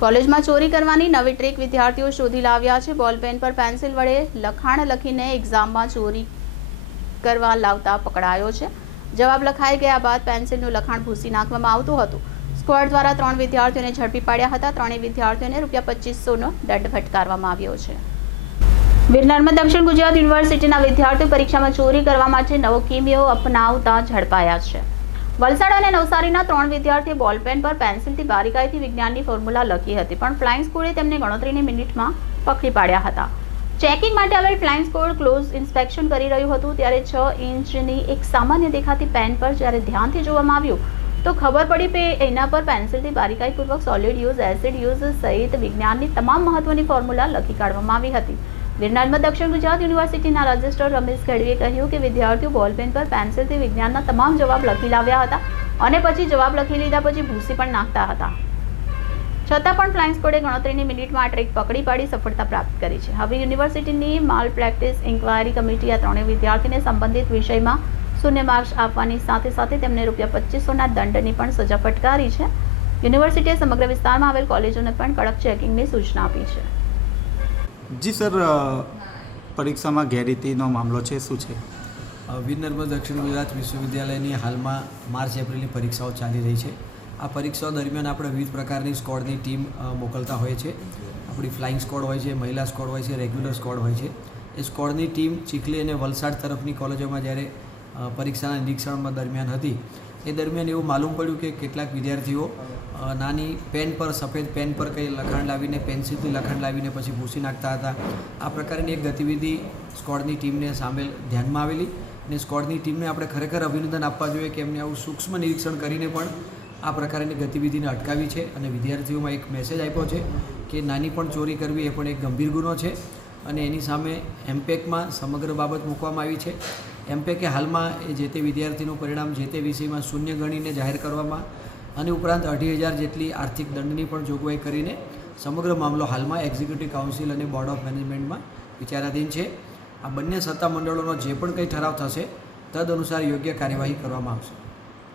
કોલેજમાં ચોરી કરવાની નવી ટ્રીક વિદ્યાર્થીઓ શોધી લાવ્યા છે. બોલપેન પર પેન્સિલ વડે લખાણ લખીને એક્ઝામમાં ચોરી કરવા લાવતા પકડાયો છે. જવાબ લખાઈ ગયા બાદ પેન્સિલનું લખાણ ભૂસી નાખવામાં આવતું હતું. સ્ક્વોડ દ્વારા ત્રણ વિદ્યાર્થીઓને ઝડપી પાડ્યા હતા. ત્રણેય વિદ્યાર્થીઓને રૂપિયા પચીસોનો દંડ ફટકારવામાં આવ્યો છે. વીર નર્મદ દક્ષિણ ગુજરાત યુનિવર્સિટીના વિદ્યાર્થીઓ પરીક્ષામાં ચોરી કરવા માટે નવો કિમિયો અપનાવતા ઝડપાયા છે. વલસાડ અને નવસારીના ત્રણ વિદ્યાર્થીએ બોલપેન પર પેન્સિલથી બારીકાઈથી વિજ્ઞાનની ફોર્મ્યુલા લખી હતી, પણ ફ્લાઇંગ સ્કૂલે તેમને ગણતરીની મિનિટમાં પકડી પાડ્યા હતા. ચેકિંગ માટે આવેલ ફ્લાઇંગ સ્કૂલ ક્લોઝ ઇન્સ્પેક્શન કરી રહ્યું હતું, ત્યારે છ ઇંચની એક સામાન્ય દેખાતી પેન પર જ્યારે ધ્યાનથી જોવામાં આવ્યું, તો ખબર પડી કે એના પર પેન્સિલથી બારીકાઈપૂર્વક સોલિડ યુઝ એસિડ યુઝ સહિત વિજ્ઞાનની તમામ મહત્વની ફોર્મ્યુલા લખી કાઢવામાં આવી હતી. વિરનારમાં દક્ષિણ ગુજરાત યુનિવર્સિટીના રજિસ્ટર રમેશ ગઢવીએ કહ્યું કે વિદ્યાર્થીઓ બોલપેન પર પેન્સિલથી વિજ્ઞાનના તમામ જવાબ લખી લાવ્યા હતા અને પછી જવાબ લખી લીધા પછી ભૂસી પણ નાખતા હતા. છતાં પણ ફ્લાઇંગ સ્કોડે ગણતરીની મિનિટમાં આ ટ્રેક પકડી પાડી સફળતા પ્રાપ્ત કરી છે. હવે યુનિવર્સિટીની માલ પ્રેક્ટિસ ઇન્ક્વાયરી કમિટી આ ત્રણેય વિદ્યાર્થીને સંબંધિત વિષયમાં શૂન્ય માર્ક્સ આપવાની સાથે સાથે તેમને રૂપિયા પચીસોના દંડની પણ સજા ફટકારી છે. યુનિવર્સિટીએ સમગ્ર વિસ્તારમાં આવેલ કોલેજોને પણ કડક ચેકિંગની સૂચના આપી છે. જી સર પરીક્ષામાં ગેરરીતિનો મામલો છે, શું છે? વીર દક્ષિણ ગુજરાત વિશ્વવિદ્યાલયની હાલમાં માર્ચ એપ્રિલની પરીક્ષાઓ ચાલી રહી છે. આ પરીક્ષાઓ દરમિયાન આપણે વિવિધ પ્રકારની સ્કોડની ટીમ મોકલતા હોઈએ છીએ આપણી ફ્લાઇંગ સ્કોડ હોય છે, મહિલા સ્કોડ હોય છે, રેગ્યુલર સ્કોડ હોય છે. એ સ્કોડની ટીમ ચીખલી અને વલસાડ તરફની કોલેજોમાં જ્યારે પરીક્ષાના નિરીક્ષણમાં દરમિયાન હતી એ દરમિયાન એવું માલુમ પડ્યું કે કેટલાક વિદ્યાર્થીઓ નાની પેન પર, સફેદ પેન પર કંઈ લખાણ લાવીને, પેન્સિલથી લખાણ લાવીને પછી ભૂસી નાખતા હતા. આ પ્રકારની એક ગતિવિધિ સ્કોડની ટીમને સામેલ ધ્યાનમાં આવેલી અને સ્કોડની ટીમને આપણે ખરેખર અભિનંદન આપવા જોઈએ કે એમને આવું સૂક્ષ્મ નિરીક્ષણ કરીને પણ આ પ્રકારની ગતિવિધિને અટકાવી છે અને વિદ્યાર્થીઓમાં એક મેસેજ આપ્યો છે કે નાની પણ ચોરી કરવી એ પણ એક ગંભીર ગુનો છે અને એની સામે એમપેકમાં સમગ્ર બાબત મૂકવામાં આવી છે. એમપેકે હાલમાં એ જે તે વિદ્યાર્થીનું પરિણામ જે તે વિષયમાં શૂન્ય ગણીને જાહેર કરવામાં અને ઉપરાંત અઢી હજાર જેટલી આર્થિક દંડની પણ જોગવાઈ કરીને સમગ્ર મામલો હાલમાં એક્ઝિક્યુટિવ કાઉન્સિલ અને બોર્ડ ઓફ મેનેજમેન્ટમાં વિચારાધીન છે. આ બંને સત્તામંડળોનો જે પણ કંઈ ઠરાવ થશે, તદ અનુસાર યોગ્ય કાર્યવાહી કરવામાં આવશે.